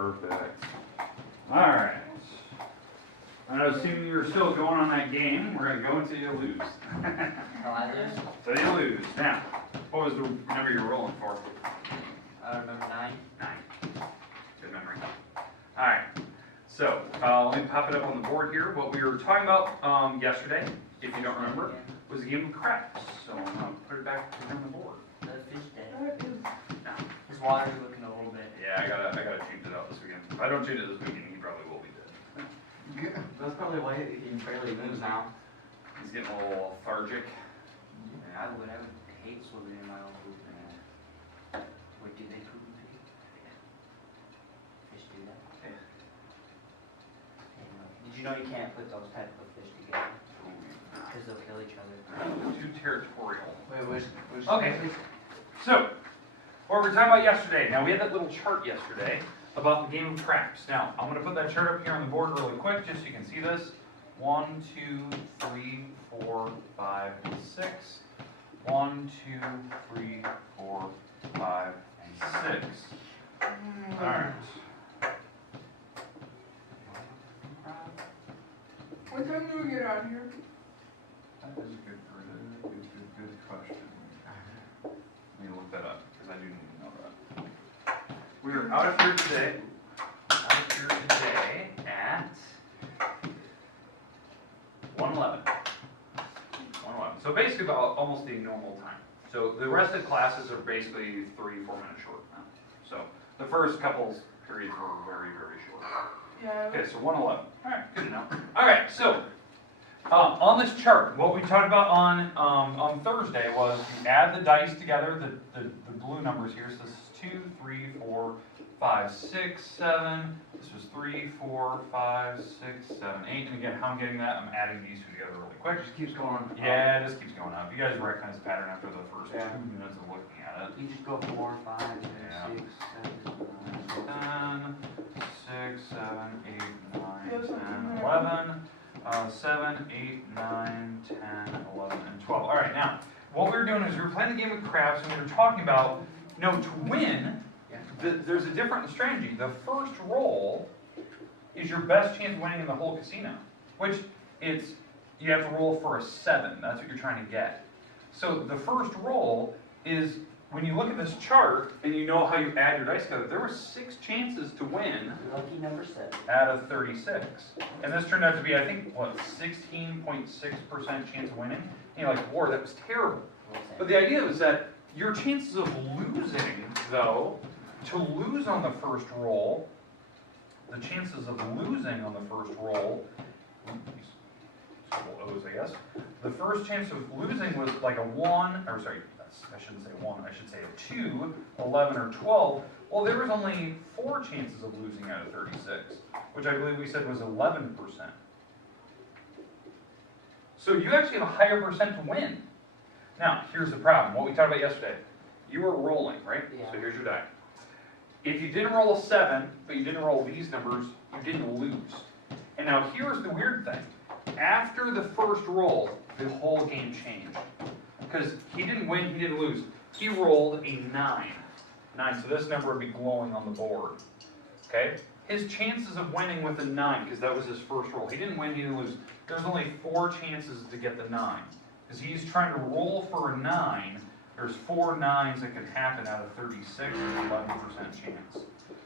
Perfect. Alright. I was assuming you were still going on that game. We're going to go until you lose. Oh, I lose? So you lose. Now, what was the number you were rolling for? I remember 9. 9. Good memory. Alright. So, let me pop it up on the board here. What we were talking about yesterday, if you don't remember, was a game of craps. So I'm going to put it back on the board. The fish dead. No. His water's looking a little bit. Yeah, I gotta change it out this weekend. If I don't change it this weekend, he probably will be dead. That's probably why he barely moves now. He's getting a little lethargic. I would hate swimming in my own poop. Wait, do they poop and pee? Fish do that? Yeah. Did you know you can't put those type of fish together? Because they'll kill each other. Too territorial. Wait, which Okay. So, what we were talking about yesterday. Now, we had that little chart yesterday about the game of craps. Now, I'm going to put that chart up here on the board really quick just so you can see this. 1, 2, 3, 4, 5, 6. 1, 2, 3, 4, 5, and 6. Alright. What time do we get out of here? That is a good question. Let me look that up, because I do need to know that. We are out of here today. At 1:11. 1:11. So basically about almost the normal time. So the rest of the classes are basically 3-4 minutes short now. So the first couple periods were very, very short. Yeah. Okay, so 1:11. Alright, good to know. Alright, so on this chart, what we talked about on Thursday was you add the dice together, the blue numbers here. So this is 2, 3, 4, 5, 6, 7. This was 3, 4, 5, 6, 7, 8. And again, how I'm getting that, I'm adding these two together really quick. It just keeps going on. Yeah, it just keeps going up. You guys recognize the pattern after the first 2 Yeah. minutes of looking at it. You just go 4, 5, Yeah. 6, 7, 10, 6, 7, 8, 9, Feels like 10, you're 11, 7, 8, 9, 10, 11, and 12. All right, now, what we were doing is we were playing the game of craps, and we were talking about, to win, there's a different strategy. The first roll is your best chance of winning in the whole casino, which you have to roll for a 7. That's what you're trying to get. So the first roll is, when you look at this chart and you know how you add your dice together, there were 6 chances to win lucky number 7. out of 36. And this turned out to be, I think, 16.6% chance of winning? And you're like, whoa, that was terrible. But the idea was that your chances of losing, though, to lose on the first roll, the chances of losing on the first roll, couple O's, I guess. The first chance of losing was like a 1, or sorry, I shouldn't say 1, I should say a 2, 11, or 12. Well, there was only 4 chances of losing out of 36, which I believe we said was 11%. So you actually have a higher percent to win. Now, here's the problem. What we talked about yesterday. You were rolling, right? Yeah. So here's your die. If you didn't roll a 7, but you didn't roll these numbers, you didn't lose. And now here's the weird thing. After the first roll, the whole game changed. Because he didn't win, he didn't lose. He rolled a 9. 9, so this number would be glowing on the board. Okay? His chances of winning with a 9, because that was his first roll. He didn't win, he didn't lose. There's only 4 chances to get the 9. Because he's trying to roll for a 9, there's 4 9s that could happen out of 36, there's 11% chance.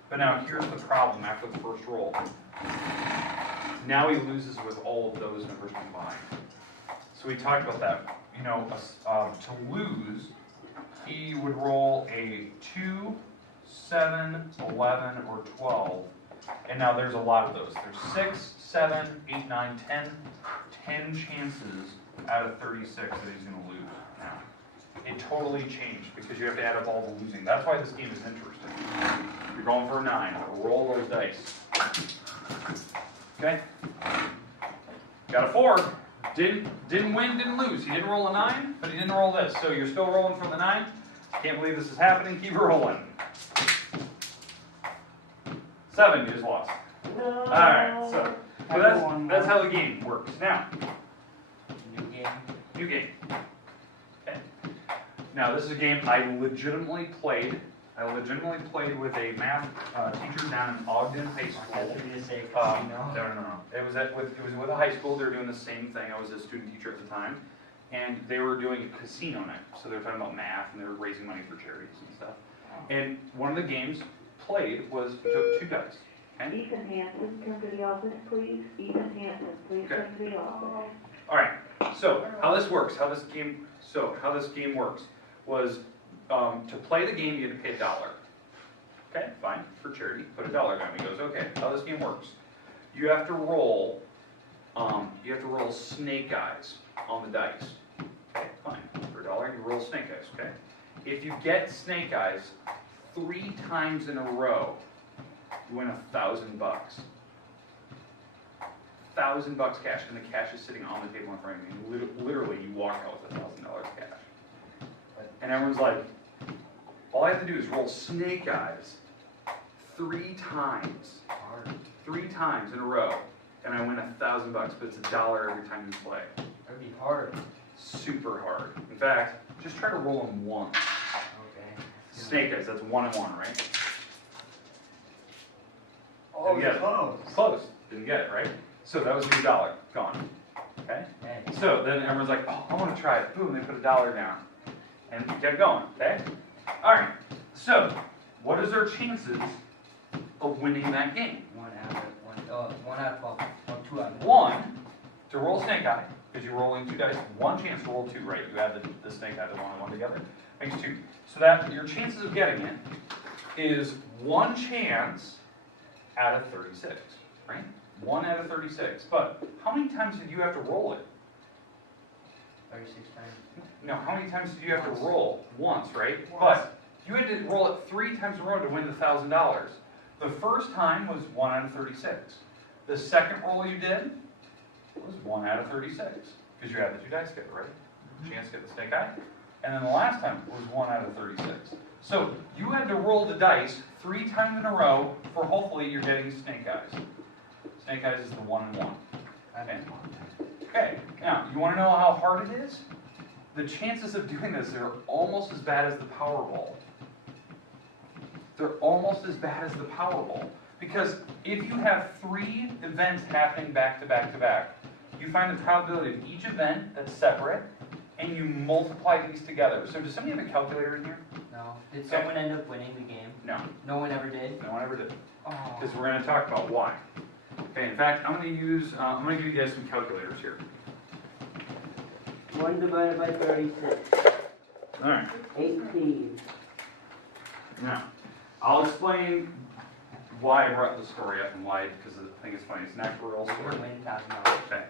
But now here's the problem after the first roll. Now he loses with all of those numbers combined. So we talked about that. To lose, he would roll a 2, 7, 11, or 12. And now there's a lot of those. There's 6, 7, 8, 9, 10. 10 chances out of 36 that he's going to lose. Now, it totally changed because you have to add up all the losing. That's why this game is interesting. You're going for a 9. Roll those dice. Okay? Got a 4. Didn't win, didn't lose. He didn't roll a 9, but he didn't roll this. So you're still rolling for the 9. Can't believe this is happening. Keep rolling. 7, you just lost. No. Alright, so that's how the game works. Now, new game. Okay. Now, this is a game I legitimately played I legitimately played with a math teacher down in Ogden High That's School. what you say, No. It was with a high school. They were doing the same thing. I was a student teacher at the time, and they were doing a casino night. So they were talking about math, and they were raising money for charities and stuff. And one of the games played was we took 2 dice. Okay? Ethan Hanson, come to the office, please. Ethan Hanson, please Okay. come to the office. All right. So how this works? How this game works was to play the game you had to pay $1. Okay, fine, for charity, put $1 down. He goes, okay. How this game works? You have to roll. You have to roll snake eyes on the dice. Okay, fine. For $1, you roll snake eyes. Okay. If you get snake eyes 3 times in a row, you win $1,000. $1,000 cash, and the cash is sitting on the table in front of you. Literally, you walk out with $1,000 cash. And everyone's like, all I have to do is roll snake eyes 3 times. 3 times in a row, and I win $1,000, but it's $1 every time you play. That'd be hard. Super hard. In fact, just try to roll them once. Okay. Snake eyes, that's 1 and 1, right? Oh, Didn't get it's it. close. Close. Didn't get it, right? So that was your $1 gone. Okay? Okay. So then everyone's like, oh, I want to try it. Boom, they put $1 down. And you kept going, okay? All right. So, what is our chances of winning that game? 1 out of 12. Or 2 out of 12. 1, to roll snake eye, because you're rolling 2 dice. 1 chance to roll 2, right? You add the snake eye, the 1 and 1 together. Makes 2. So that your chances of getting it is 1 chance out of 36, right? 1 out of 36. But how many times did you have to roll it? 36 times. No, how many times did you have to roll? Once, right? Once. But you had to roll it 3 times in a row to win the $1,000. The first time was 1 out of 36. The second roll you did was 1 out of 36, because you had the 2 dice together, right? Chance to get the snake eye. And then the last time was 1 out of 36. So you had to roll the dice 3 times in a row for hopefully you're getting snake eyes. Snake eyes is the 1 and 1. Okay. Okay, now, you want to know how hard it is? The chances of doing this are almost as bad as the Powerball. They're almost as bad as the Powerball. Because if you have 3 events happening back to back to back, you find the probability of each event that's separate, and you multiply these together. So does somebody have a calculator in here? No. Did Okay. someone end up winning the game? No, No one ever did? no one ever did. Oh. Because we're going to talk about why. Okay, in fact, I'm going to give you guys some calculators here. 1 divided by 36. All right. 18. Now, I'll explain why I brought the story up and why, because I think it's funny. It's an actual real We're story. gonna win $1,000. Okay.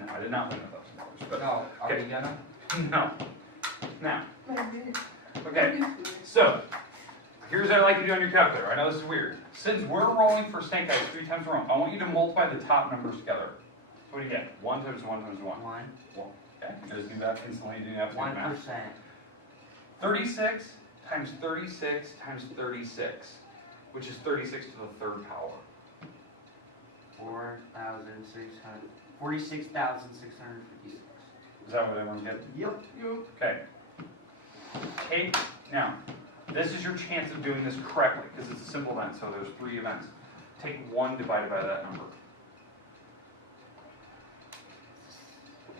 No, I did not win $1,000, but No, are okay. we gonna? no. Now, Maybe. okay. So, here's what I like to do on your calculator. I know this is weird. Since we're rolling for snake eyes 3 times in a row, I want you to multiply the top numbers together. So what do you get? 1 times 1 times 1. 1. Okay. Just do that instantly. You didn't have to do math. 1%. 36 times 36 times 36, which is 36 to the 3rd power. 46,656. Is that what everyone's getting? Yep. You. Okay. Now, this is your chance of doing this correctly, because it's a simple event, so there's 3 events. Take 1 divided by that number.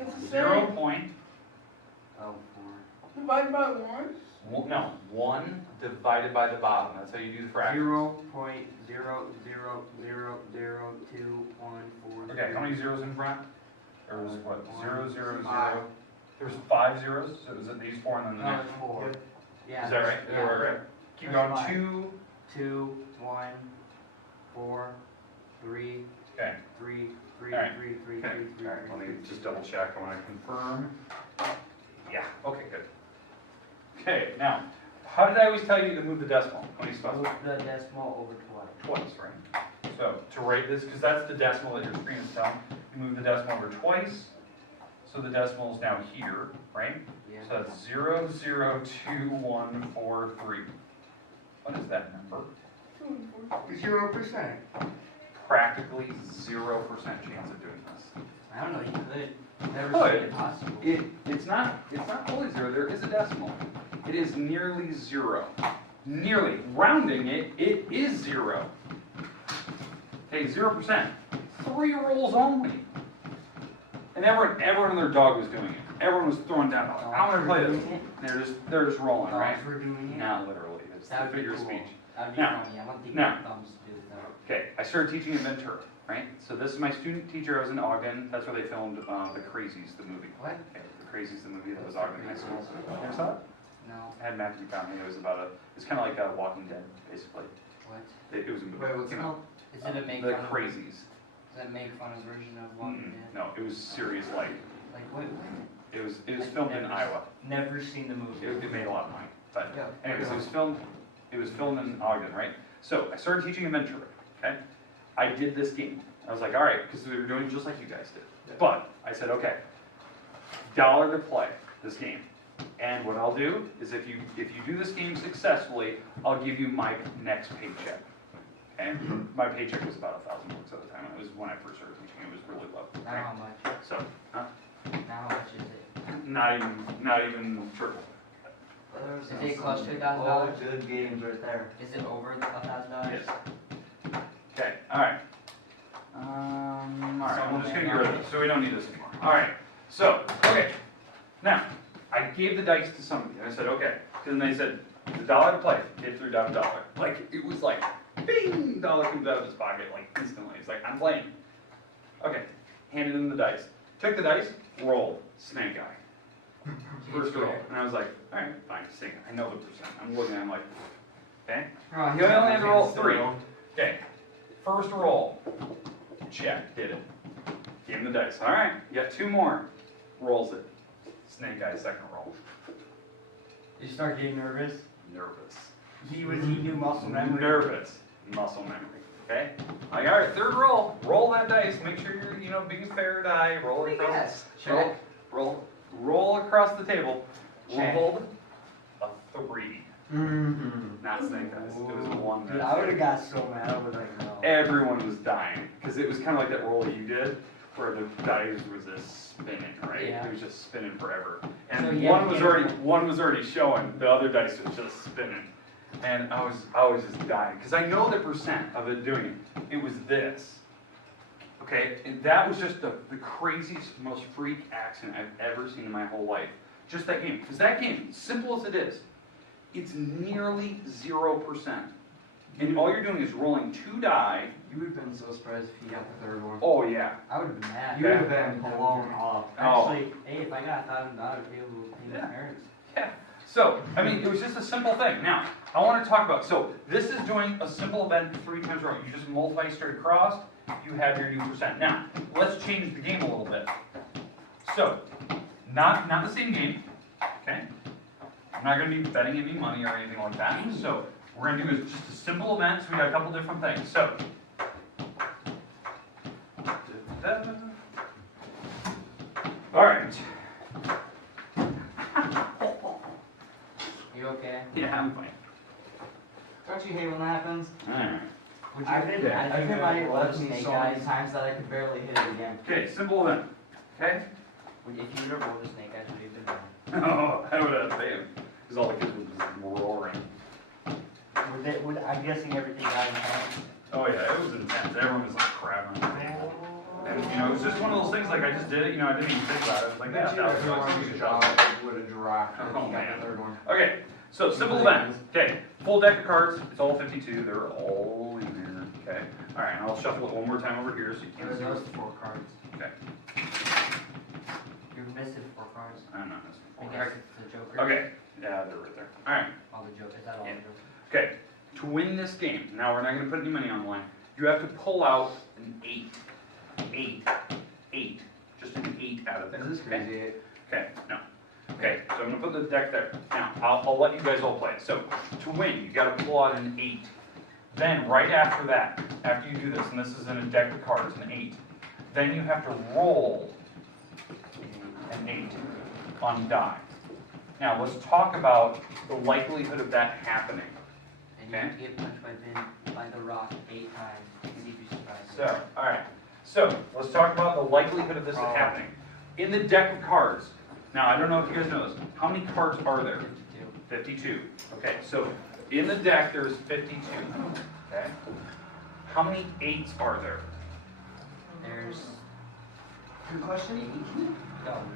It's the 0 same. point, Oh, 4. Divided by 1. no, 1 divided by the bottom. That's how you do the fraction. 0.0000214. Okay, how many zeros in front? There was what? 0, 0, 0. 5. There's 5 zeros, so is it these 4 and then the No, next? it's 4. Yeah. Is that right? Yeah. Right. Keep There's going. 5. 2. 2, 1, 4, 3, Okay. 3, 3, All right. 3, 3, Okay. 3, 3, All right. Let me 3. just double check. I want to confirm. Yeah. Okay. Good. Okay. Now, how did I always tell you to move the decimal? How many spots? Move the decimal over twice. Twice, right? So to write this, because that's the decimal that your screen is telling, you move the decimal over twice. So the decimal is now here, right? Yeah. So that's 0.02143. What is that number? 0%. Practically 0% chance of doing this. I don't know, you could. Never Could. seen it possible. It's not fully 0. There is a decimal. It is nearly 0. nearly. Rounding it, it is 0. Okay, 0%. 3 rolls only. And everyone and their dog was doing it. Everyone was throwing down. I want to play this. They're just rolling, right? Dogs were doing it? Not literally. It's the That would be figure of cool. speech. That'd be Now- funny. I don't think now- thumbs do that. Okay, I started teaching in Ventura, right? So this is my student teacher. I was in Ogden. That's where they filmed The Crazies, the movie. What? Okay, The Crazies, the movie that was Ogden High School. Never saw it? No. I had Matthew McConaughey. It was about it's kind of like Walking Dead, basically. What? It was a movie. Wait, what's it Came out. called? Is it a make The fun of? Crazies. Is that make fun of version of Walking Dead? No, it was serious. Like Like what? it was I've filmed in never Iowa. Never seen the movie. It made a lot of money. But Yeah. anyways, it was filmed in Ogden, right? So I started teaching in Ventura. Okay, I did this game. I was like, all right, because we were doing just like you guys did. Yeah. But I said, okay, $1 to play this game. And what I'll do is if you do this game successfully, I'll give you my next paycheck. Okay? My paycheck was about $1,000 at the time. It was when I first started teaching. It was really low. Now right? how much? So, Now how much is it? not even triple. Is it close to $1,000? All good games right there. Is it over $1,000? Yes. Okay, all right. All right, I'm just gonna get rid of this, so we don't need this anymore. All right, so, okay. Now, I gave the dice to somebody, and I said, okay. And they said, it's $1 to play. Kid threw down $1. Like, it was like, bing, $1 comes out of his pocket, like, instantly. It's like, I'm playing. Okay, handed him the dice. Took the dice, rolled, snake eye. First roll. And I was like, all right, fine, snake eye. I know the percent. I'm looking, I'm like, okay. Oh, You only had to roll 3. Okay, first roll, check, did it. Gave him the dice. All right, you got 2 more. Rolls it. Snake eye, second roll. You start getting nervous? Nervous. He knew muscle memory. Nervous. Muscle memory. Okay? Like, all right, third roll. Roll that dice. Make sure you're, being fair die. Roll it across. Yes. Roll across the table. Check. Rolled a 3. Mm-hmm. Not snake eyes. It was a 1. Dude, I would have got so mad. I was like, no. Everyone was dying because it was kind of like that roll that you did, where the dice was just spinning, right? Yeah. It was just spinning forever, So and you have to one was already showing. The other dice was just spinning, and I was just dying because I know the percent of it doing it. It was this. Okay, and that was just the craziest, most freak accident I've ever seen in my whole life. Just that game, because that game, simple as it is, it's nearly 0%. And all you're doing is rolling 2 die. You would have been so surprised if you got the third one. Oh yeah. I would have been mad. You would have been blown off. Actually, hey, if I got $1,000, I'd be able to pay my Yeah. parents. Yeah. So, I mean, it was just a simple thing. Now, I want to talk about, so this is doing a simple event 3 times around. You just multiply straight across, you have your new percent. Now, let's change the game a little bit. So, not the same game, okay? I'm not going to be betting any money or anything like that. So, we're going to do just a simple event. So, we got a couple different things. So, all right. You okay? Yeah, I'm fine. Don't you hate when that happens? All right. Would I've hit my roll left the knee snake so many eyes? times that I could barely hit it again. Okay, simple event. Okay? If you would have rolled the snake eyes, would you have been mad? Oh, I would have bam. Because all the kids were just roaring. I'm guessing everything got intense. Oh yeah, it was intense. Everyone was like crabbing. And it was just one of those things like I just did it, I didn't even think about it. I was like, yeah, Bet you $1,000 everyone we should job shop. would have dropped if Oh, you got man. the third one. Okay, so simple event. Okay, full deck of cards. It's all 52. They're all in there. Okay. All right, and I'll shuffle it one more time over here so you There can was see. those 4 cards. Okay. You're missing 4 cards. I'm not I missing. guess it's the Joker. Okay. Yeah, they're right there. All right. All the Joker. Is that all Yeah. the Joker? Okay, to win this game, now we're not going to put any money on the line, you have to pull out an 8. 8. Just an 8 out of there. This is okay? crazy. Okay, no. Okay, so I'm going to put the deck there. Now, I'll let you guys all play. So, to win, you got to pull out an 8. Then, right after that, after you do this, and this is in a deck of cards, an 8, then you have to roll an 8 on die. Now, let's talk about the likelihood of that happening. And you have to get punched by the rock 8 times and see if you survive. So, alright. So, let's talk about the likelihood of this happening. In the deck of cards, now I don't know if you guys know this, how many cards are there? 52. 52. Okay, so in the deck there's 52, okay? How many 8s are there? There's Good question. 8 dollars.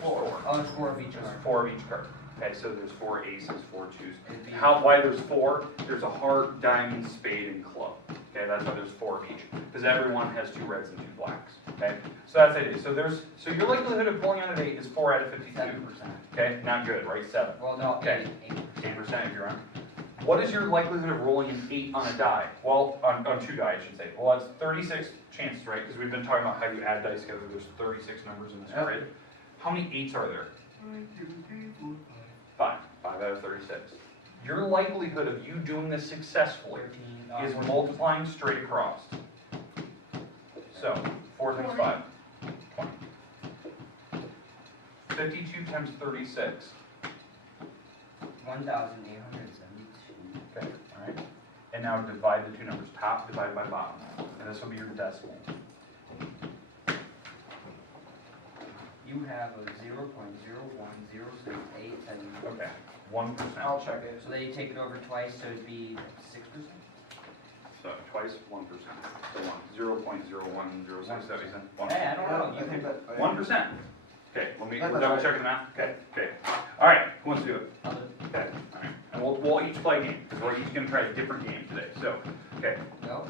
Four. Oh, it's 4 of each There's card. 4 of each card. Okay, so there's 4 aces, 4 twos. It'd be- Why there's 4? There's a heart, diamond, spade, and club. Okay, that's why there's 4 of each. Because everyone has 2 reds and 2 blacks. Okay, so that's it. So your likelihood of pulling out an 8 is 4 out of 52. 7%. Okay, not good, right? 7. Well, no, Okay. 8%. 10% if you're on. What is your likelihood of rolling an 8 on a die? Well, on 2 die, I should say. Well, that's 36 chances, right? Because we've been talking about how you add dice together. There's 36 numbers in this Yep. grid. How many 8s are there? 5. 5 out of 36. Your likelihood of you doing this successfully 13. is multiplying straight across. So, 4 times 5. 20. 52 times 36. 1,872. Okay, alright. And now divide the two numbers, top divided by bottom. And this will be your decimal. You have a 0.010687. Okay, 1%. I'll check it. So then you take it over twice, so it'd be 6%? So twice 1%. So 0.010677. Hey, I don't know. I You think can. that. 1%. Okay, we're That's double right. checking the math. Okay, okay. All right, who wants to do it? Other- Okay, all right. And we'll each play a game because we're each going to try a different game today. So, okay, No?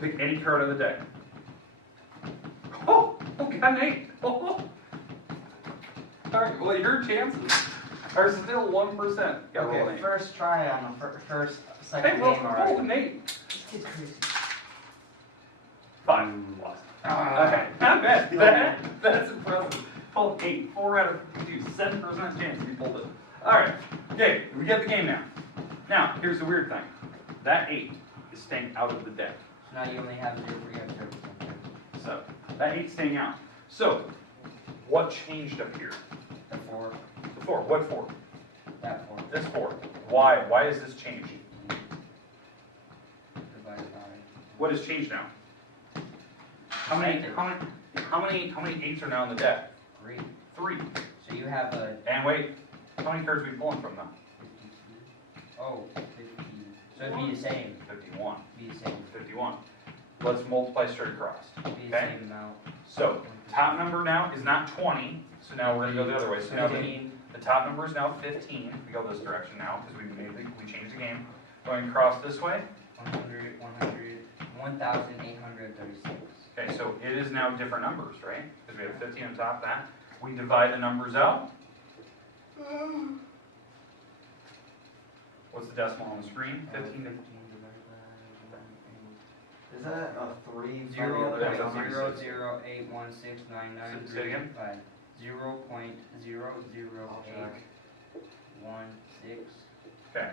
pick any card on the deck. Oh, got an 8. Oh. All right, well, your chances are still 1%. Got to roll an Okay, 8. first try on the first, Hey, second well, game roll already. an 8. This kid's crazy. 5. Lost. Okay, not bad. That's impressive. Pulled 8, 4 out of 52, 7% chance you pulled it. All right, okay, we get the game now. Now, here's the weird thing. That 8 is staying out of the deck. So now you only have 0 for your 30%. So, that 8's staying out. So, what changed up here? The 4, The 4. What 4? that 4. This 4. Why? Why is this changed? Divided by. What has changed now? How many 8s are now in the deck? 3. 3. So you have a And wait, how many cards are we pulling from now? 52. Oh, 50. So it'd be the same. 51. Be the same. 51. Let's multiply straight across. Be the Okay? same amount. So, top number now is not 20, so now we're going to go the other way. So now 15. the top number is now 15. We go this direction now because we changed the game. Going across this way. 100, 1,836. Okay, so it is now different numbers, right? Because we have 15 on top of that. We divide the numbers out. What's the decimal on the screen? 15. divided Is that a 3? by That's a 0.0081699 Say it again? by 0.00816. Okay,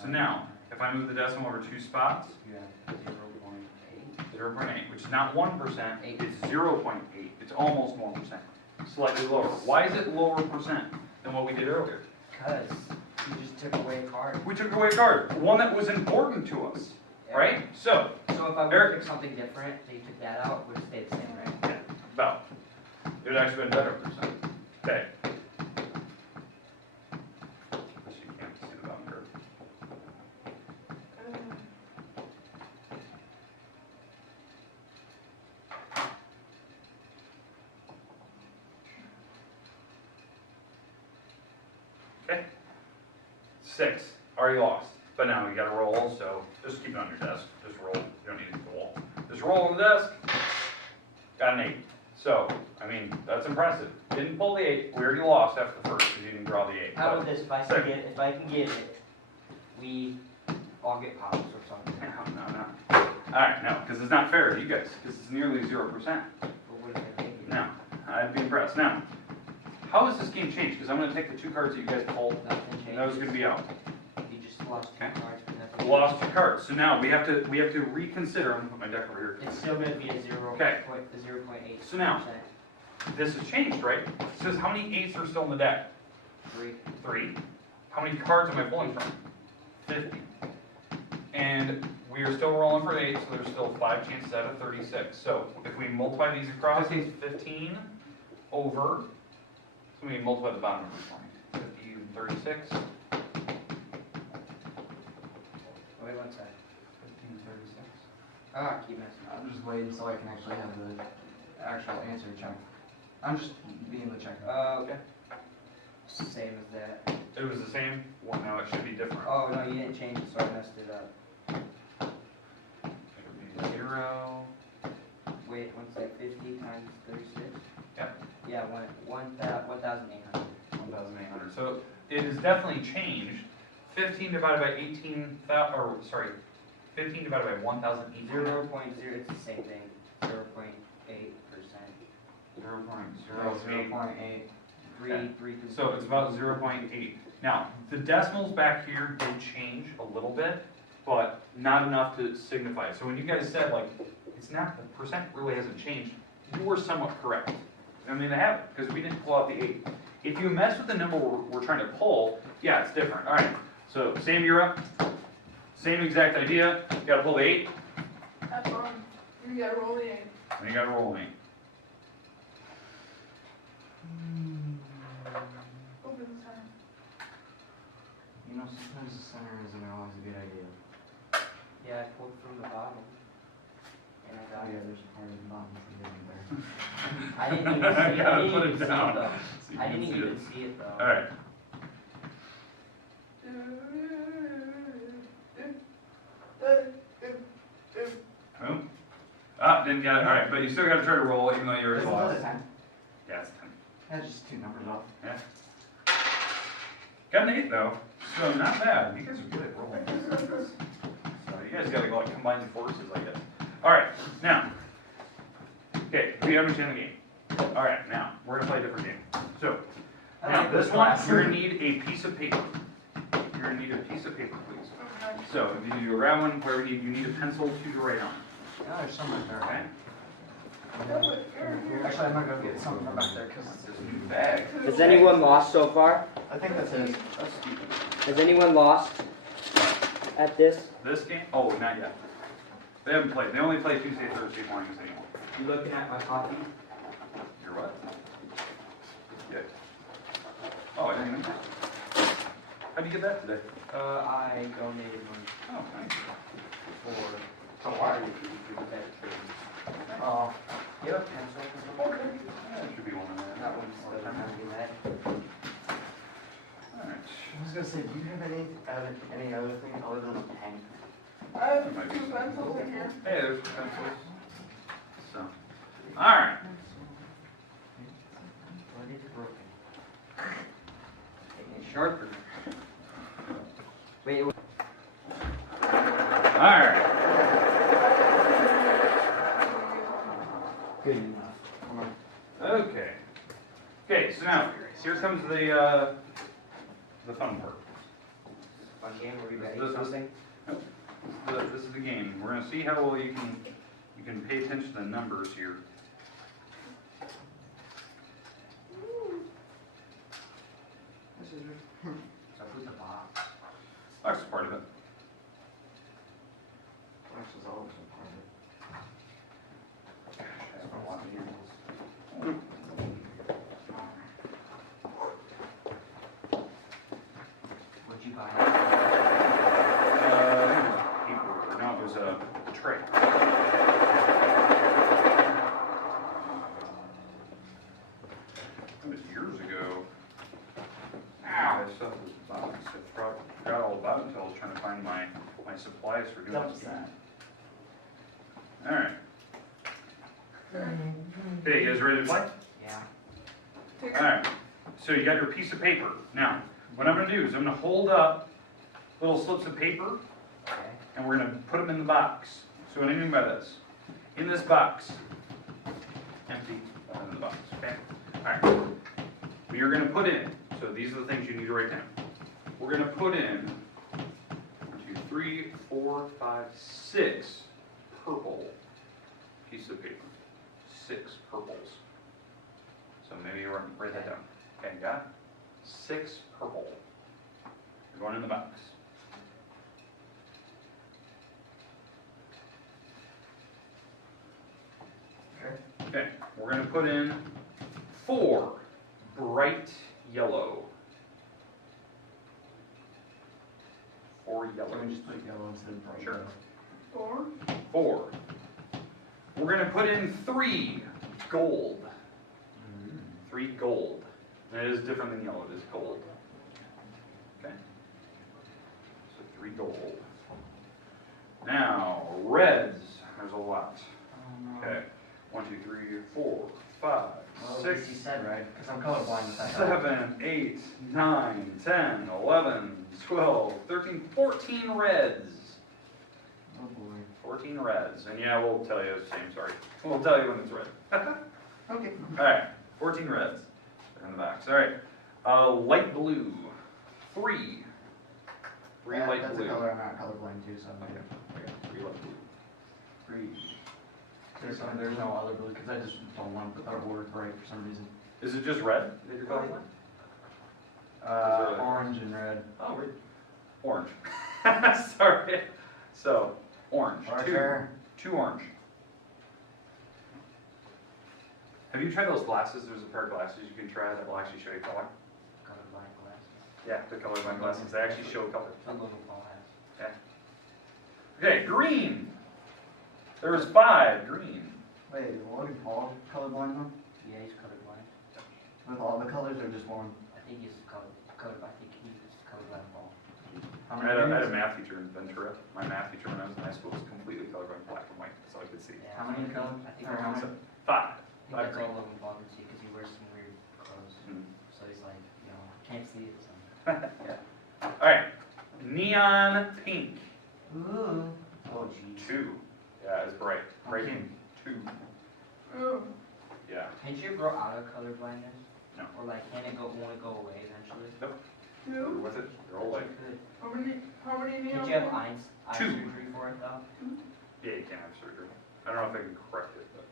so now, if I move the decimal over 2 spots, You have 0.8. 0.8, which is not 1%, Eight. it's 0.8. It's almost 1%. Slightly lower. Why is it lower percent than what we did earlier? Because you just took away a card. We took away a card, one that was important to us, right? So, So if I would Eric- pick something different, so you took that out, it would have stayed the same, right? about. It would actually been better percent. Okay. Guess you can't see the bottom curve. Okay. 6. Already lost. But now you gotta roll, so just keep it on your desk. Just roll. You don't need it to the wall. Just roll on the desk. Got an 8. So, I mean, that's impressive. Didn't pull the 8. We already lost after the first because you didn't draw the 8. How But- about this? If I can get it, we all get pops or something. No. Alright, no, because it's not fair to you guys, because it's nearly 0%. But what if I take it? No, I'd be impressed. Now, how has this game changed? Because I'm going to take the 2 cards that you guys pulled, Nothing and changed. those are going to be out. You just lost 2 Okay. cards, but nothing. We lost 2 cards, so now we have to reconsider. I'm going to put my deck over here. It's still going to be a 0.8%. Okay. So now- This has changed, right? It says how many 8s are still in the deck? 3. 3. How many cards am I pulling from? 50. And we are still rolling for 8, so there's still 5 chances out of 36. So if we multiply these across, it's 15 over, so we multiply the bottom number for me. 50 36. Wait one sec. 1536. Ah, keep messing up. I'm just waiting so I can actually have the actual answer check. I'm just being the checker. Okay. Same as that. It was the same? Well, no, it should be different. Oh, no, you didn't change it, so I messed it up. It would be 0. Wait, one sec, 50 times 36? Yep. Yeah, 1,800. 1,800. So it is definitely changed. 15 divided by 18,000, or sorry, 15 divided by 1,800. 0.0, it's the same thing. 0.8%. 0.08. Okay. 3. So it's about 0.8. Now, the decimals back here did change a little bit, but not enough to signify. So when you guys said, like, it's not, the percent really hasn't changed, you were somewhat correct. I mean, they haven't, because we didn't pull out the 8. If you mess with the number we're trying to pull, yeah, it's different. All right, so Sam, you're up. Same exact idea. You gotta pull the 8, Have fun. You gotta roll the 8. and you gotta roll the 8. Open the time. You know, sometimes the center isn't always a good idea. Yeah, I pulled from the bottom. And I got Oh, yeah, it. there's a part of the bottom that isn't there. I didn't even see it. Gotta I didn't put it even see down it though. so you I can didn't see even it. see it though. All right. Oh. Ah, didn't get it. All right, but you still got to try to roll, even though you're Isn't close. that a 10? Yeah, it's 10. That's just 2 numbers off. Yeah. Got an 8 though, so not bad. You guys are good at rolling. So you guys got to go like combine forces, I guess. All right, now. Okay, we understand the game. All right, now we're gonna play a different game. So now this one, you're gonna need a piece of paper. You're gonna need a piece of paper, please. So if you need to grab one, wherever you need a pencil to write on. Yeah, there's some right there. Okay. Actually, I'm not gonna get something from back there because It's this new bag. Has anyone lost so far? I think that's it. Has anyone lost at this? This game? Oh, not yet. They haven't played. They only play Tuesday, Thursday mornings anymore. You looking at my copy? You're what? Yeah. Oh, I didn't even. How'd you get that today? I donated one Oh, nice. for why? Oh, You have a pencil? Yeah, there should be one in there. That one's doesn't have to be that. Alright. I was gonna say, do you have any other thing other than a pen? I have 2 pencils in here. Hey, there's some pencils. So. Alright. What is broken? Taking it sharper. Wait, Alright. Good enough. Okay. Okay, so now, here comes the fun part. fun game, are we ready? This is- Something? This is the game. We're gonna see how well you can pay attention to the numbers here. This is So who's the box? That's part of it. actually always a part of it. Gosh, I have a lot of here. What'd you buy? Paper. No, it was a tray. It was years ago. Ow! I stuff was box. I forgot all about it until I was trying to find my supplies for doing this. Alright. Okay, you guys ready to play? Yeah. Alright, so you got your piece of paper. Now, what I'm going to do is I'm going to hold up little slips of paper, Okay. and we're going to put them in the box. So what do you mean by this? In this box. Empty, in the box, okay? Alright, we are going to put in, so these are the things you need to write down. We're going to put in 1, 2, 3, 4, 5, 6 purple pieces of paper. 6 purples. So maybe you write that down. Okay, got it? 6 purple. They're going in the box. Okay, we're going to put in 4 bright yellow 4 Can yellows. we just put yellow instead of bright Sure. yellow? 4. 4. We're gonna put in 3 gold. 3 gold. And it is different than yellow, it is gold. Okay? So 3 gold. Now, reds. There's a lot. Okay. 1, 2, 3, 4, 5, Well, at 6, least you said right, because I'm colorblind with that. 7, 8, 9, 10, 11, 12, 13, 14 reds. Oh boy. 14 reds. And yeah, we'll tell you, same, sorry. We'll tell you when it's red. Okay. Alright, 14 reds. They're in the box. Alright. Light blue. 3. 3 Yeah, light that's blue. a color I'm not colorblind to, so Okay. Okay. 3 light blue. 3. There's no other blue, because I just don't want to put our word bright for some reason. Is it just red that you're colorblind? there- Orange and red. Oh, red. Orange. Sorry. So, orange. Archer. 2 orange. Have you tried those glasses? There's a pair of glasses you can try that will actually show you color. Colorblind glasses. Yeah, the colorblind glasses. They actually show color. Some Logan Paul has. Okay, green. There's 5 green. Wait, what do you call colorblind though? Yeah, he's colorblind. With all the colors or just one? I think he's colorblind. I think he's colorblind Paul. How I many had a greens? math teacher in Ventura. My math teacher when I was in high school was completely colorblind, black and white. That's all I could see. Yeah, How many colors? I think, Or how many? 5. I think Five that's green. all Logan Paul can see because he wears some weird clothes. Mhm. So he's like, can't see it. So. Alright, neon pink. Ooh. Oh, jeez. 2. Yeah, it's bright. Bright Okay. pink. 2. Oh. Yeah. Can't you grow out of colorblindness? No. Or like, can it won't it go away eventually? You're 2. with it? You're all like. Good. How many Did neon? you have eye 2. surgery for it though? Yeah, you can have surgery. I don't know if I can correct it, but.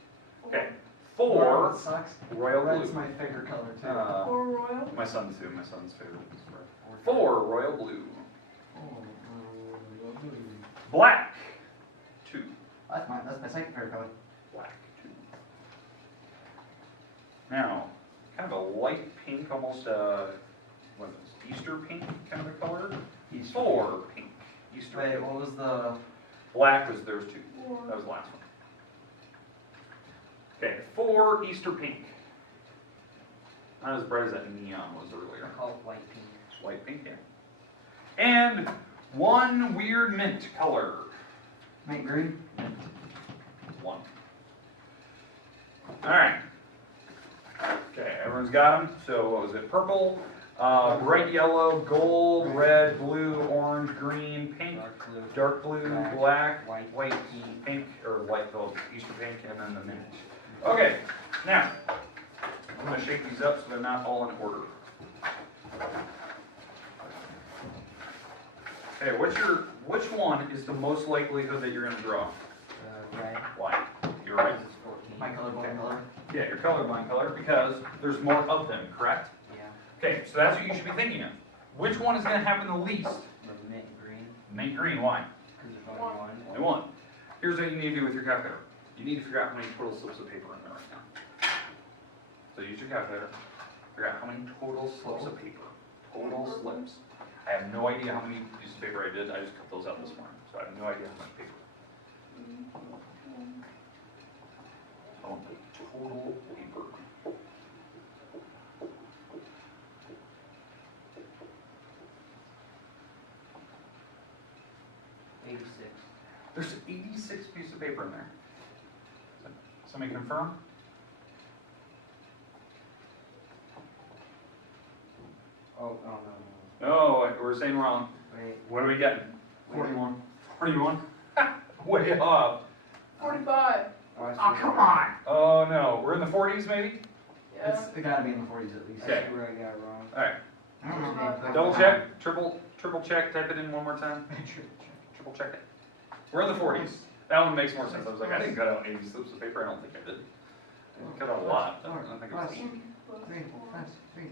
Oh. Okay. Well, 4. it sucks. Royal Red's blue. my favorite color too. 4 royal? My son too. My son's favorite is red. 4 royal blue. Black. 2. That's my second favorite color. Black. 2. Now, kind of a light pink, almost what is this, Easter pink kind of a color. 4 pink. Easter Wait, pink. what was the? Black was theirs 2. 4. That was the last one. Okay, 4 Easter pink. Not as bright as that neon was I earlier. call it white pink. Light pink, yeah. And 1 weird mint color. Mint green. 1. Alright. Okay, everyone's got them. So what was it? Purple, bright yellow, gold, red, blue, orange, green, pink, Dark blue. dark blue, black, White. white, pink, or light, well, Easter pink, and then the mint. Okay, now, I'm gonna shake these up so they're not all in order. Okay, which one is the most likelihood that you're gonna draw? Red. Why? You're right. This is 14. My colorblind color. Yeah, your colorblind color, because there's more of them, correct? Yeah. Okay, so that's what you should be thinking of. Which one is gonna happen the least? The mint green. Mint green, why? Because there's only one. Only one. Here's what you need to do with your calculator. You need to figure out how many total slips of paper in there right now. So use your calculator, figure out how many total slips of paper. Total slips. I have no idea how many pieces of paper I did, I just cut those out this morning, so I have no idea how much paper. I want the total paper. There's 86 pieces of paper in there. Somebody confirm? Oh, no. No, we're saying wrong. Wait. What are we getting? 41. 41? Way off. 45. Oh, come on. Oh, no. We're in the 40s, maybe? Yeah. It gotta be in the 40s at least. Okay. That's where I got it wrong. All right. I don't know. Double check. Triple check. Type it in one more time. Triple check it. We're in the 40s. That one makes more sense. I was like, I didn't cut out 80 slips of paper. I don't think I did. I cut out a lot. I don't think it was 80. 3, 5, 3.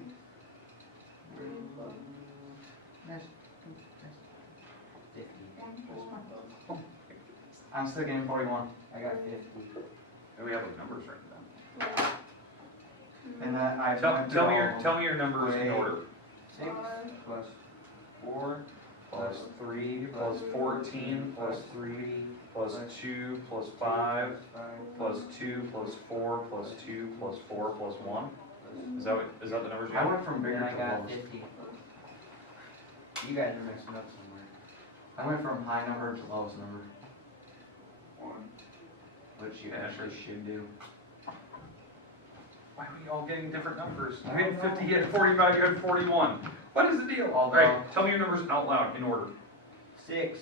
Nice. 50. I'm still getting 41. I got 50. And we have the numbers written down. And that I Tell me your numbers in Wait. order. 6 plus 4 plus 3, plus 14, plus 3, plus 2, plus 5, plus 2, plus 4, plus 2, plus 4, plus 1. Is that the numbers you I got? went from bigger Then I to got lowest. 50. You guys are mixing up somewhere. I went from high number to lowest number, 1. which you Yeah, actually should do. Why are we all getting different numbers? You had 50, you had 45, you had 41. What is the deal? Although- Right, tell me your numbers out loud in order. 6,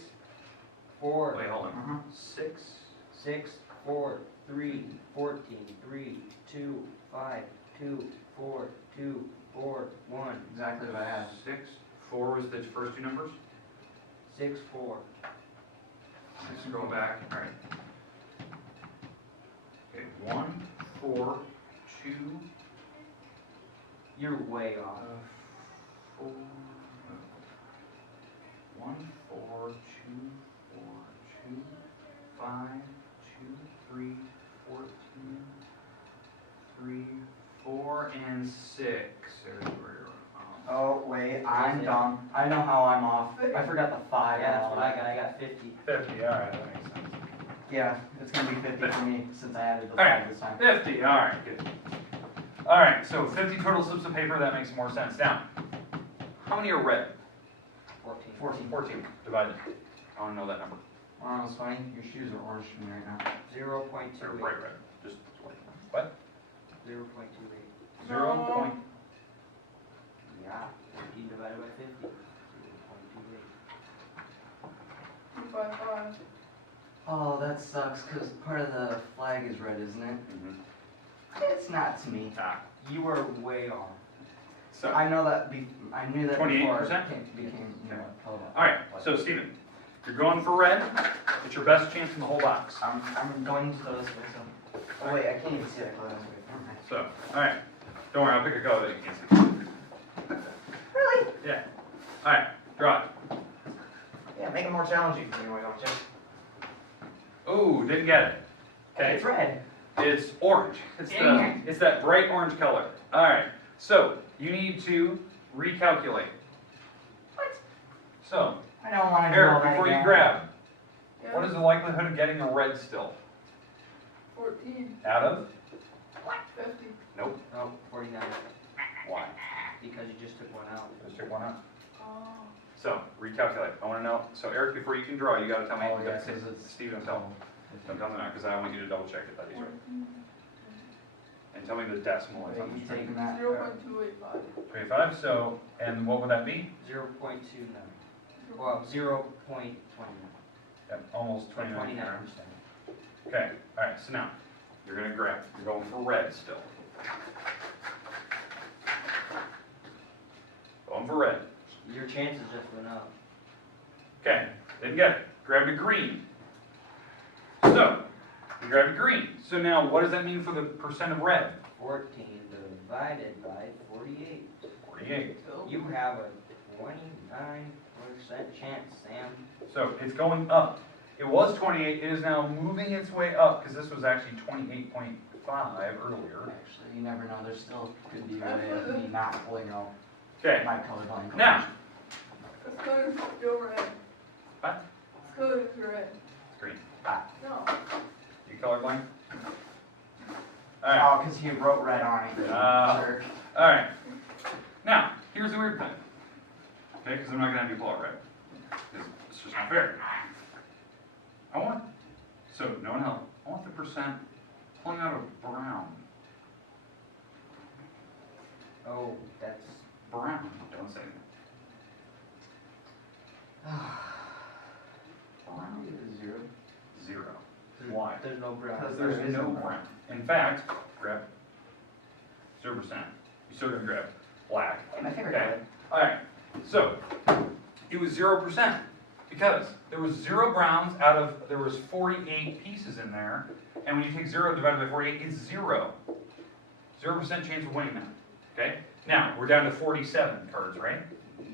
4, Wait, hold on. Uh-huh. 6, 6, 4, 3, 14, 3, 2, 5, 2, 4, 2, 4, 1. Exactly what I had. 6, 4 was the first two numbers? 6, 4. Let's scroll back, alright. Okay, 1, 4, 2, You're way off. 4, 1, 4, 2, 4, 2, 5, 2, 3, 14, 3, 4, and 6. There's where you're Oh, wait, I'm dumb. I know how I'm off. I forgot the 5. Yeah, that's what I got. I got 50. 50, alright, that makes sense. Yeah, it's gonna be 50 for me, since I added the Alright. 5 this time. 50, alright, good. Alright, so 50 total slips of paper, that makes more sense. Now, how many are red? 14. 14. 14, divided. I want to know that number. Oh, it's funny, your shoes are orange to me right now. 0.28. They're bright red, just white. What? 0.28. 0 point, Yeah. 13 divided by 50. 0.28. 5. Oh, that sucks, because part of the flag is red, isn't it? It's not to me. ah, You were way off. so, I know that, I knew that before 28%? it became, you know, relevant. alright, so Steven, you're going for red, it's your best chance in the whole box. I'm going to those way, so. Oh, wait, I can't even see that color. That's weird. Never mind. So, alright, don't worry, I'll pick a color that you can't see. Really? Yeah. Alright, draw it. Yeah, make it more challenging for me, why don't you? Ooh, didn't get it. Okay. It's red. It's orange. Dang It's that bright orange color. Alright, so you need to recalculate. What? So, I don't want to do all Eric, that before you again. grab, Yeah. what is the likelihood of getting a red still? 14. Out of? 50. Nope. No, 49. Why? Because you just took one out. Just took one out. Oh. So, recalculate. I want to know. So, Eric, before you can draw, you got to tell me. Oh, you yeah, gotta say, 'cause it's. Steve, don't tell me. Don't tell me now, because I want you to double check it that he's right. And tell me the decimal. Wait, you taking that? 0.285. 25. So, and what would that be? 0.29. Well, 0.29. Yep, almost 29. 29%. Okay, alright, so now, you're gonna grab, you're going for red still. Going for red. Your chances just went up. Okay, didn't get it. Grabbed a green. So, you grabbed a green. So now, what does that mean for the percent of red? 14 divided by 48. 48. You have a 29% chance, Sam. So, it's going up. It was 28, it is now moving its way up, because this was actually 28.5 earlier. Actually, you never know. There still could be a way of me not pulling out Okay, my colorblind. now, Let's go to still red. What? Let's go to red. it's green. No. You colorblind? Alright. Oh, because he wrote red on it. Jerk. Alright. Now, here's the weird thing. Okay, because I'm not going to have you pull out red. 'Cause it's just not fair. I want, so no one help. I want the percent pulling out of brown. Oh, that's Brown. Don't say anything. Brown. 0. 0. Why? There's no brown. Because There's there is no no brown. In fact, grab 0%. You're still going to grab black. My favorite Okay. color. Alright, so it was 0% because there was 0 browns out of, there was 48 pieces in there, and when you take 0 divided by 48, it's 0. 0% chance of winning that, okay? Now, we're down to 47 cards, right?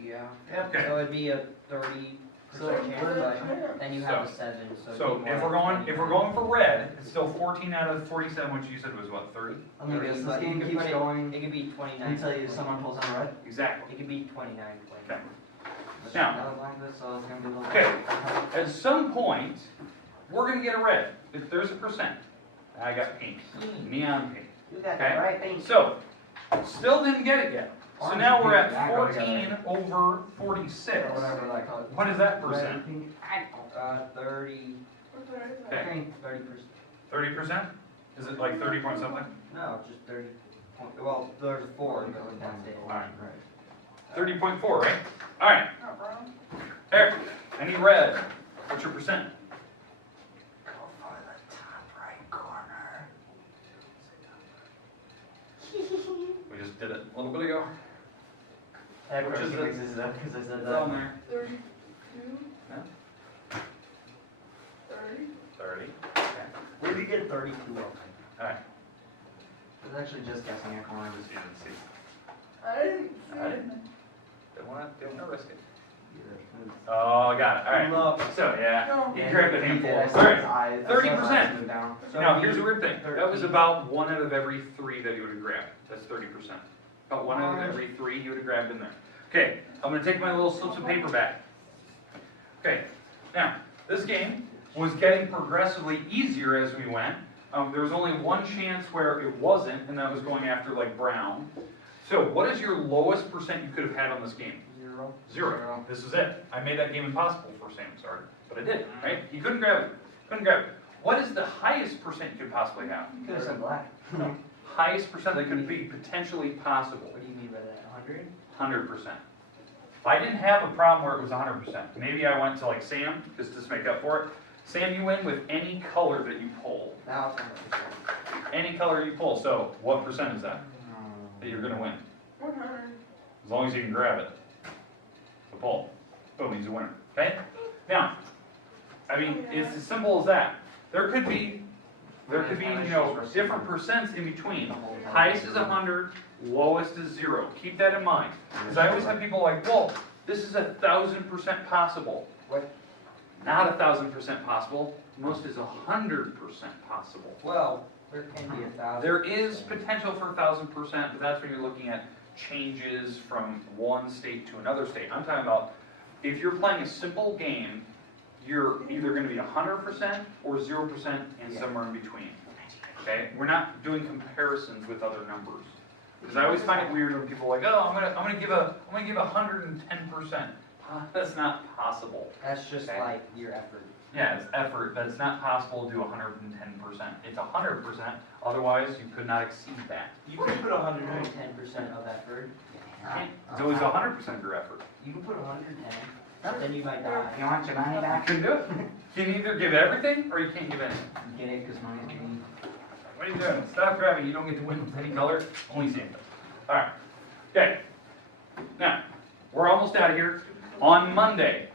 Yeah. Okay. So it'd be a 30% So, chance, but then you have a 7, so. it'd So be more if we're like going, for red, it's still 14 out of 47, which you said was what, 30? Let me guess, this But you game could keeps put it- going It could be 29. until someone pulls out red. Exactly. It could be 29. Okay. Now, That was like this, so it's gonna be a little. okay, at some point, we're gonna get a red. If there's a percent, I got pink, neon pink. You got Okay. the right thing. So, still didn't get it yet. So now we're at 14 over 46. Or whatever that color. What is that percent? 30, Okay, 30%. 30%? Is it like 30 point something? No, just 30. Well, there's 4 going down there. Alright. 30.4, right? Alright, Not brown. Eric, I need red. What's your percent? Go for the top right corner. We just did it a little bit ago. Which Which is is it? mixes it up because I said It's that. on there. 32. Yeah. 30. 30. Where did you get 32 of? Alright. I was actually just guessing a corner. Just didn't see. I didn't see I it. didn't risk it. Oh, I got it. Alright. Look. So, yeah. No. You grabbed a handful. Alright. 30%. Now, here's the weird thing. That was about 1 out of every 3 that you would have grabbed. That's 30%. About 1 out of every 3 you would have grabbed in there. Okay, I'm going to take my little slips of paper back. Okay, now, this game was getting progressively easier as we went. There was only one chance where it wasn't, and that was going after, like, brown. So, what is your lowest percent you could have had on this game? 0. 0. This is it. I made that game impossible for Sam, sorry. But I did, right? He couldn't grab it. Couldn't grab it. What is the highest percent you could possibly have? You could have said black. Highest percent that could be potentially possible. What do you mean by that? 100? 100%. I didn't have a problem where it was 100%. Maybe I went to like Sam, just to make up for it. Sam, you win with any color that you pull. Now it's 100%. Any color you pull. So, what percent is that you're going to win? 100. As long as you can grab it. So pull. Boom, he's a winner. Okay? Now, I mean, it's as simple as that. There could be, different percents in between. Highest is 100, lowest is 0. Keep that in mind. Because I always have people like, well, this is 1,000% possible. What? Not 1,000% possible. Most is 100% possible. Well, there can be 1,000. There is potential for 1,000%, but that's when you're looking at changes from one state to another state. I'm talking about if you're playing a simple game, you're either going to be 100% or 0% and somewhere in between. Okay? We're not doing comparisons with other numbers. Because I always find it weird when people are like, oh, I'm gonna give 110%. That's not possible. That's just Okay. like your effort. Yeah, it's effort, but it's not possible to do 110%. It's 100%, otherwise you could not exceed that. You can put 110% of effort. It's always 100% of your effort. You can put 110, then you might die. You want your money You back? can do it. You can either give everything or you can't give anything. Get it, because money's green. What are you doing? Stop grabbing. You don't get to win with any color. Only Sam does. All right. Okay. Now, we're almost out of here. On Monday,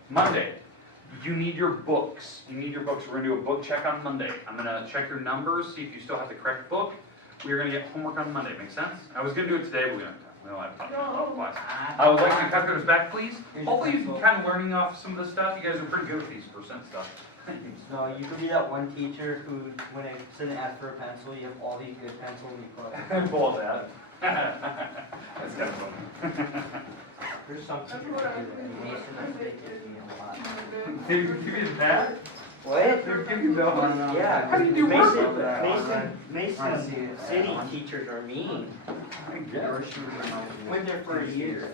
you need your books. You need your books. We're going to do a book check on Monday. I'm going to check your numbers, see if you still have the correct book. We are going to get homework on Monday. Make sense? I was going to do it today, but we don't have time. No. I would like the calculators back, please. Hopefully you've been kind of learning off some of the stuff. You guys are pretty good with these percent stuff. No, you could be that one teacher who, when I sit and ask for a pencil, you have all these good pencils and you put. Pull that. That's kind of fun. There's some That's teachers what I who was do it. thinking. Mason, I think, gives me a lot. Did you give you that? What? Did give you those? Yeah. How do you do work Mason, with that? Mason City teachers are mean. I guess. Went there for a year.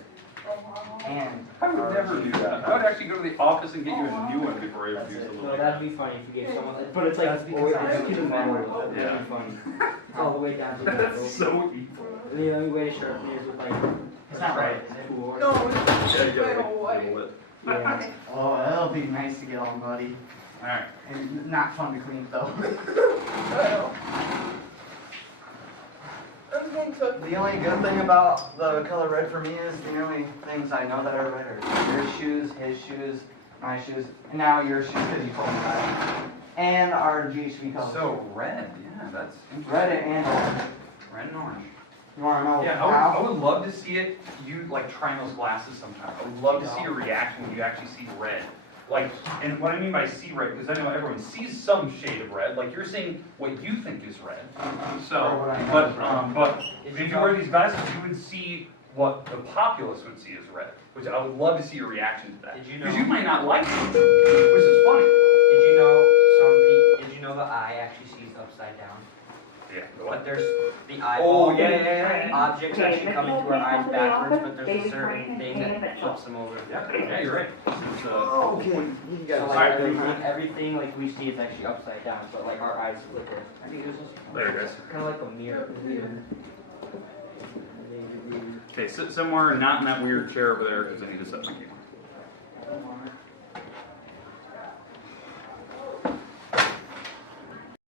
And I would never do that. I would actually go to the office and get you a new one before I ever That's use the it. little No, thing. that'd be funny if you gave someone, but it's like, That's because I it's have manual. to That'd Yeah. be funny. All the way down to the That's so evil. The only way to sharpen it is with like. it's not right, is it? Tool or No, something. it's just red or white. Yeah. Oh, that'll be nice to get on, buddy. Alright. And not fun to clean, though. Well, I'm going to. The only good thing about the color red for me is the only things I know that are red are your shoes, his shoes, my shoes, and now your shoes because you told me that. And our GHB colors. So, red, yeah, that's interesting. Red and orange. Red and orange. You want to know Yeah, how? I would love to see it, you like trying those glasses sometime. I would love to see your reaction when you actually see red. Like, and what I mean by see red, because I know everyone sees some shade of red, like you're seeing what you think is red. Or So, what I know but, is red. but if you wear these glasses, you would see what the populace would see as red, which I would love to see your reaction to that. Did you Because know- you might not like it, which is funny. Did you know the eye actually sees upside down? Yeah. But there's the Oh, eyeball. yeah. Objects Okay, actually Miss come into our Wilson, eyes come to the backwards, office. but there's a David certain Franklin, thing Dana that Mitchell. flips them over. Yeah, you're right. This is, Okay, you So guys. like Alright. everything like we see is actually upside down, but like our eyes flicker. There it is. Kind of like a mirror. Okay, sit somewhere not in that weird chair over there because I need to set my camera.